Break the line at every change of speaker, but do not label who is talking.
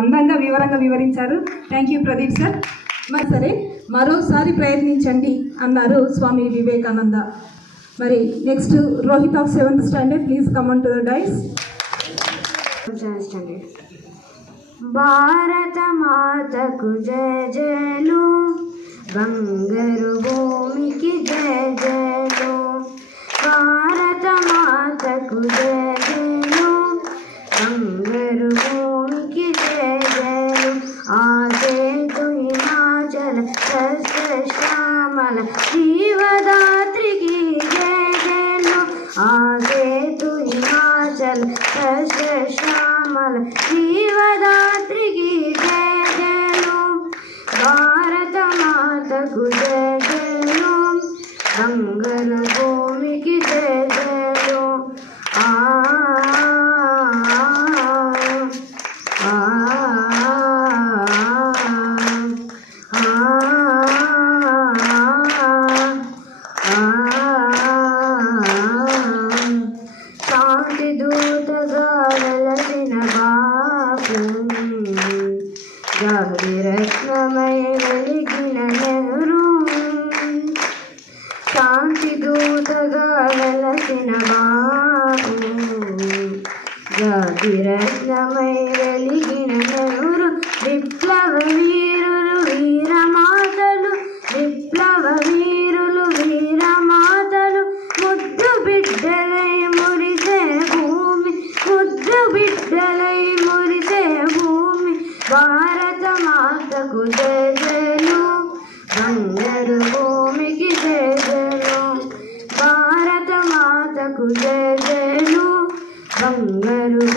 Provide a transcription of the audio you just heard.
అందంగా వివరంగా వివరించారు. థ్యాంక్ యూ ప్రదీప్ సార్
మరి సరే మరోసారి ప్రయత్నించండి అన్నారు స్వామి వివేకానంద. మరి next Rohit of seventh standard please come on to the dais
Bharat మాతకు జయ జయలు గంగ ಶ್ಯಾಮಲ ಜೀವದಾತ್ರಿಗೆ ಜಯನು ಆಗೆ ತು ಹಿಮಾಚಲ ಸಸ್ಯ ಶ್ಯಾಮಲ ಜೀವದಾತ್ರಿಗೆ ಜಯನು ಭಾರತ ಮಾತ ಗುಜ వెలసిన బాపు గాలి రత్నమై వెలిగిన నెహ్రూ శాంతి దూతగా వెలసిన బాపు జాతి రత్నమై వెలిగిన నెహ్రూ విప్లవ వీరులు వీరమాతలు విప్లవ వీరు ఆంధ్ర బిడ్డలై మురిసే భూమి భారత మాతకు జయలు బంగారు భూమికి జయలు భారత మాతకు జయలు బంగారు